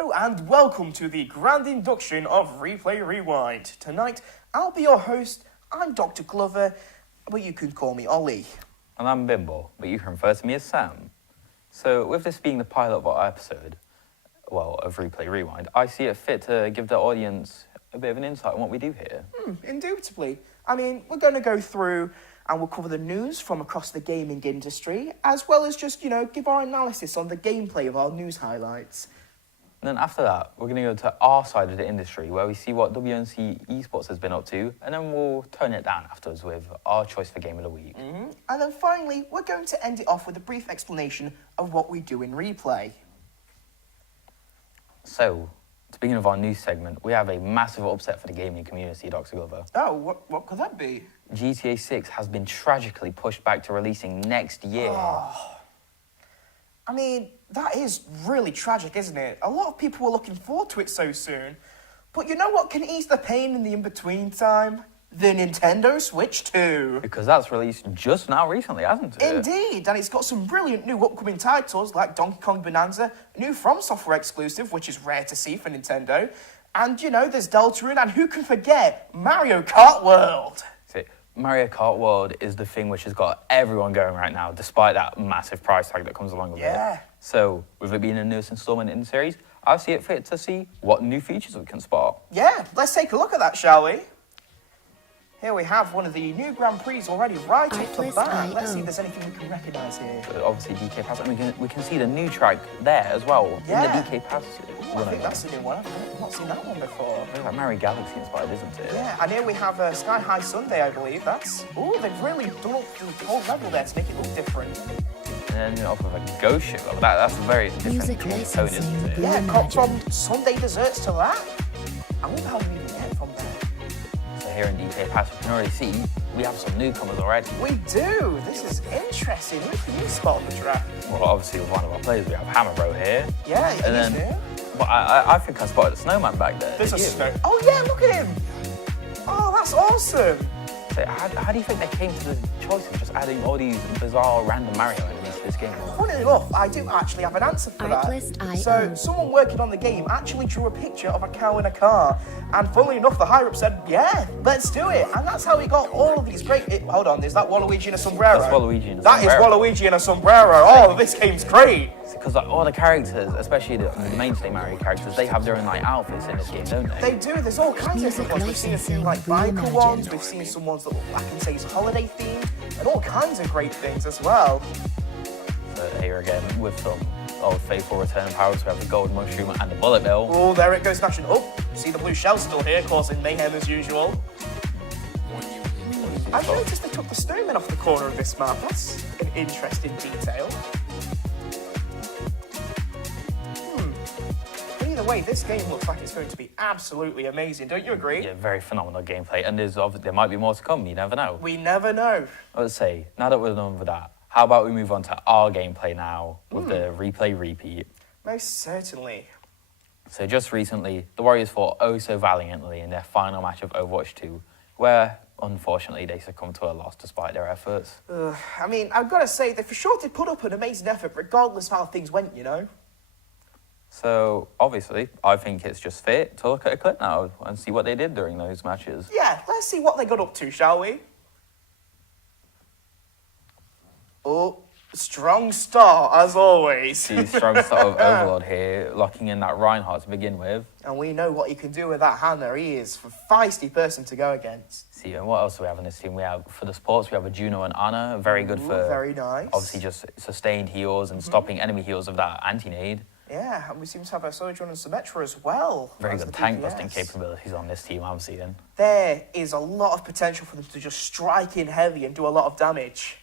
Hello and welcome to the grand induction of Replay Rewind. Tonight, I'll be your host. I'm Dr. Glover, but you can call me Ollie. And I'm Bimbo, but you can refer to me as Sam. So with this being the pilot of our episode, of Replay Rewind, I see it fit to give the audience a bit of an insight on what we do here. Indubitably. I mean, we're going to go through and we'll cover the news from across the gaming industry, as well as just, give our analysis on the gameplay of our news highlights. And then after that, we're going to go to our side of the industry, where we see what WNC Esports has been up to, and then we'll tone it down afterwards with our choice for Game of the Week. And then finally, we're going to end it off with a brief explanation of what we do in Replay. So, to begin with our news segment, we have a massive upset for the gaming community, Dr. Glover. Oh, what could that be? GTA 6 has been tragically pushed back to releasing next year. I mean, that is really tragic, isn't it? A lot of people were looking forward to it so soon. But you know what can ease the pain in the in-between time? The Nintendo Switch 2. Because that's released just now recently, hasn't it? Indeed, and it's got some brilliant new upcoming titles like Donkey Kong Bonanza, a new From Software exclusive, which is rare to see for Nintendo. And, there's Deltarune, and who can forget Mario Kart World? See, Mario Kart World is the thing which has got everyone going right now, despite that massive price tag that comes along with it. So, with it being the newest installment in the series, I see it fit to see what new features we can spot. Yeah, let's take a look at that, shall we? Here we have one of the new Grand Prix already right off the bat. Let's see if there's anything we can recognise here. So obviously DK Pass, and we can see the new track there as well, in the DK Pass. I think that's a new one. I've not seen that one before. It's like Mario Galaxy inspired, isn't it? Yeah, and here we have Sky High Sunday, I believe. They've really done up the whole level there to make it look different. And then off of a ghost ship, that's a very different tone, isn't it? Yeah, got from Sunday desserts to that. I wonder how we even get from there. So here in DK Pass, we can already see we have some newcomers already. We do. This is interesting. Who can you spot on the track? Well, obviously with one of our players, we have Hammer Bro here. Yeah, and then, new. Well, I think I spotted a snowman back there. There's a snow. Oh yeah, look at him. Oh, that's awesome. So how do you think they came to the choice of just adding all these bizarre random Mario enemies to this game? Funny enough, I do actually have an answer for that. So, someone working on the game actually drew a picture of a cow in a car. And funnily enough, the higher-up said, yeah, let's do it. And that's how we got all of these great... hold on, is that Waluigi in a sombrero? That's Waluigi in a sombrero. That is Waluigi in a sombrero. Oh, this game's great. Because all the characters, especially the mainstay Mario characters, they have their own outfits in this game, don't they? They do. There's all kinds of different ones. We've seen a few biker ones. We've seen some ones that I can say is holiday themed, and all kinds of great things as well. So here again with some old faithful return powers, we have the gold mushroom and the bullet bill. Oh, there it goes smashing. Oh, see the blue shell still here, causing mayhem as usual. I've noticed they took the snowman off the corner of this map. That's an interesting detail. Either way, this game looks like it's going to be absolutely amazing. Don't you agree? Yeah, very phenomenal gameplay, and there might be more to come. You never know. We never know. Let's say, now that we're done with that, how about we move on to our gameplay now with the replay repeat? Most certainly. So just recently, the Warriors fought oh so valiantly in their final match of Overwatch 2, where, unfortunately, they succumbed to a loss despite their efforts. I mean, I've got to say, they for sure did put up an amazing effort, regardless of how things went, So, obviously, I think it's just fit to look at a clip now and see what they did during those matches. Yeah, let's see what they got up to, shall we? Oh, strong start, as always. See, strong start of Overlord here, locking in that Reinhardt to begin with. And we know what he can do with that hammer. He is a feisty person to go against. See, and what else do we have in this team? We have, for the supports, we have a Juno and Anna, very good for... Very nice. Obviously, just sustained heals and stopping enemy heals of that anti-nade. Yeah, and we seem to have a Sojourn and Symmetra as well. Very good tank-busting capabilities on this team, I'm seeing. There is a lot of potential for them to just strike in heavy and do a lot of damage.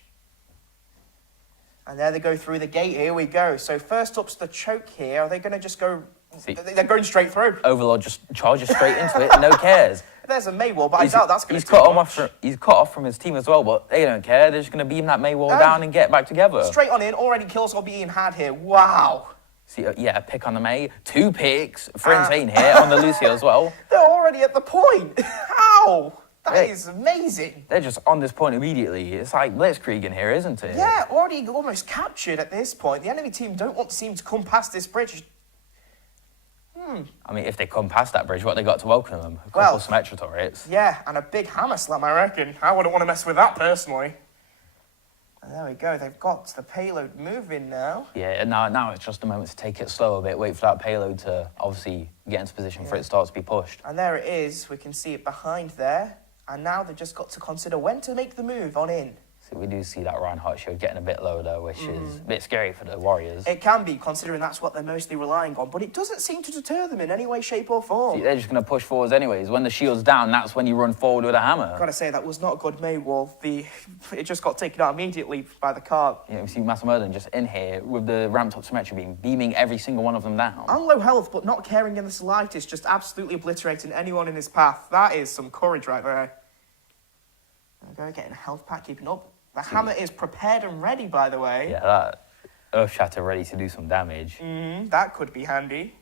And there they go through the gate. Here we go. So first up's the choke here. Are they going to just go... See, they're going straight through. Overlord just charges straight into it, no cares. There's a Maywall, but I doubt that's going to He's cut off from his team as well, but they don't care. They're just going to beam that Maywall down and get back together. Straight on in. Already kills are being had here. Wow. See, yeah, a pick on the May, 2 picks for Insane here on the Lucio as well. They're already at the point. How? That is amazing. They're just on this point immediately. It's like Blitzkrieg in here, isn't it? Yeah, already almost captured at this point. The enemy team don't want the team to come past this bridge. I mean, if they come past that bridge, what they got to welcome them? A couple of Symmetra turrets. Yeah, and a big hammer slam, I reckon. I wouldn't want to mess with that, personally. And there we go, they've got the payload moving now. Yeah, and now it's just a moment to take it slow a bit, wait for that payload to obviously get into position for it to start to be pushed. And there it is, we can see it behind there. And now they've just got to consider when to make the move on in. So we do see that Reinhardt shield getting a bit low though, which is a bit scary for the Warriors. It can be, considering that's what they're mostly relying on, but it doesn't seem to deter them in any way, shape or form. See, they're just going to push forwards anyways. When the shield's down, that's when you run forward with a hammer. I've got to say, that was not a good May wall. It just got taken out immediately by the cart. Yeah, we see Massamurden just in here with the ramped up Symmetra beam, beaming every single one of them down. On low health, but not caring in the slightest, just absolutely obliterating anyone in his path. That is some courage right there. There we go, getting a health pack, keeping up. The hammer is prepared and ready, by the way. Yeah, that Earth Shatter ready to do some damage. That could be handy.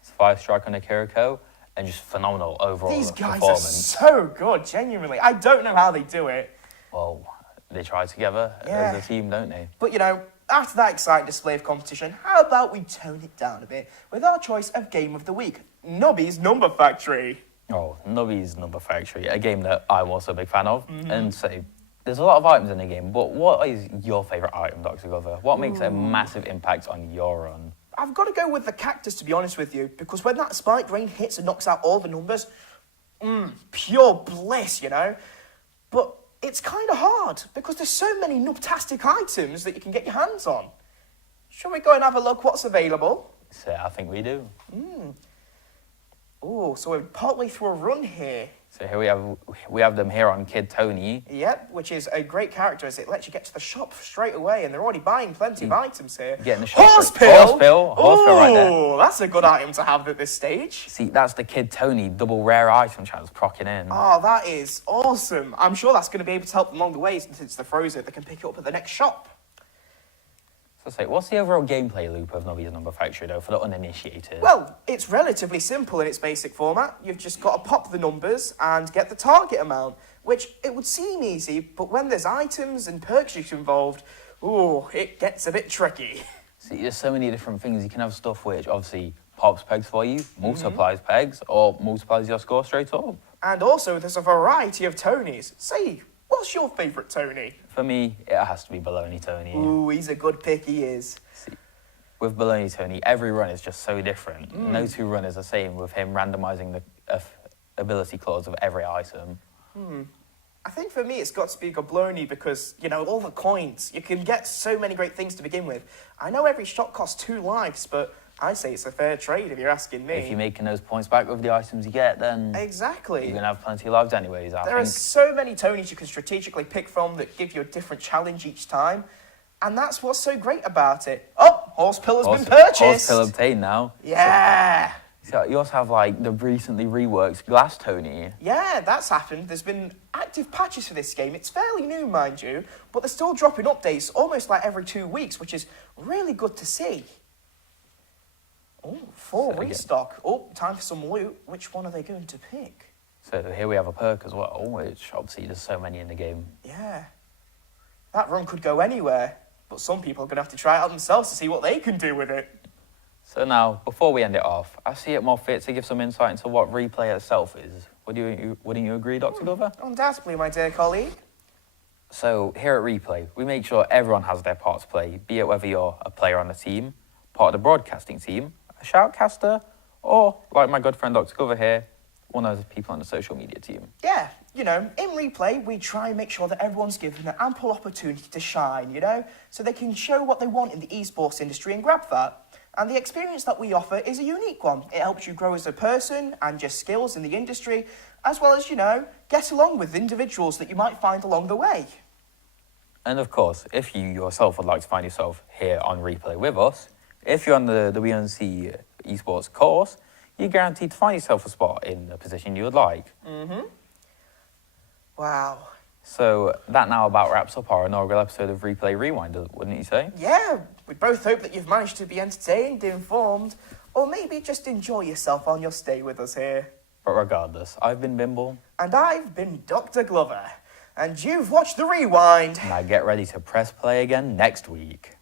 It's 5 strike on the Kiriko, and just phenomenal overall These guys performance. are so good, genuinely. I don't know how they do it. Well, they try together as a team, don't they? But, you know, after that exciting display of competition, how about we tone it down a bit with our choice of Game of the Week, Nubby's Number Factory. Oh, Nubby's Number Factory, a game that I'm also a big fan of. And so, there's a lot of items in the game, but what is your favourite item, Dr. Glover? What makes a massive impact on your run? I've got to go with the cactus, to be honest with you, because when that spike rain hits and knocks out all the numbers, pure bliss, you know? But it's kind of hard, because there's so many nubtastic items that you can get your hands on. Shall we go and have a look what's available? So I think we do. Oh, so we're partway through a run here. So here we have them here on Kid Tony. Yep, which is a great character as it lets you get to the shop straight away, and they're already buying plenty of items here. Getting the shop Horse straight. pill! Horse pill right there. Oh, that's a good item to have at this stage. See, that's the Kid Tony double rare item chance procking in. Oh, that is awesome. I'm sure that's going to be able to help them along the way since they're frozen. They can pick it up at the next shop. So say, what's the overall gameplay loop of Nubby's Number Factory, though, for the uninitiated? Well, it's relatively simple in its basic format. You've just got to pop the numbers and get the target amount, which it would seem easy, but when there's items and purchases involved, ooh, it gets a bit tricky. See, there's so many different things. You can have stuff which obviously pops pegs for you, multiplies pegs, or multiplies your score straight up. And also, there's a variety of Tonys. Say, what's your favourite Tony? For me, it has to be Baloney Tony. Ooh, he's a good pick, he is. See, with Baloney Tony, every run is just so different. No two run is the same, with him randomising the ability clause of every item. I think for me it's got to be Gobloni because, you know, all the coins, you can get so many great things to begin with. I know every shot costs 2 lives, but I say it's a fair trade if you're asking me. If you're making those points back with the items you get, then exactly. you're going to have plenty of lives anyways, I There think. are so many Tonys you can strategically pick from that give you a different challenge each time, and that's what's so great about it. Oh, Horse Pill has been purchased! Horse Pill obtained now. Yeah! So you also have, like, the recently reworked Glass Tony. Yeah, that's happened. There's been active patches for this game. It's fairly new, mind you, but they're still dropping updates almost like every 2 weeks, which is really good to see. Oh, 4 So again- restock. Oh, time for some loot. Which one are they going to pick? So here we have a perk as well, which obviously there's so many in the game. Yeah. That run could go anywhere, but some people are going to have to try it out themselves to see what they can do with it. So now, before we end it off, I see it more fit to give some insight into what replay itself is. Wouldn't you agree, Dr. Glover? Undoubtedly, my dear colleague. So here at Replay, we make sure everyone has their part to play, be it whether you're a player on the team, part of the broadcasting team, a shoutcaster, or, like my good friend Dr. Glover here, one of those people on the social media team. Yeah, you know, in Replay, we try and make sure that everyone's given an ample opportunity to shine, you know, so they can show what they want in the esports industry and grab that. And the experience that we offer is a unique one. It helps you grow as a person and your skills in the industry, as well as, you know, get along with individuals that you might find along the way. And of course, if you yourself would like to find yourself here on Replay with us, if you're on the WNC Esports course, you're guaranteed to find yourself a spot in the position you would like. Wow. So that now about wraps up our inaugural episode of Replay Rewind, wouldn't you say? Yeah, we both hope that you've managed to be entertained, informed, or maybe just enjoy yourself on your stay with us here. But regardless, I've been Bimble. And I've been Dr. Glover. And you've watched The Rewind. Now get ready to press play again next week.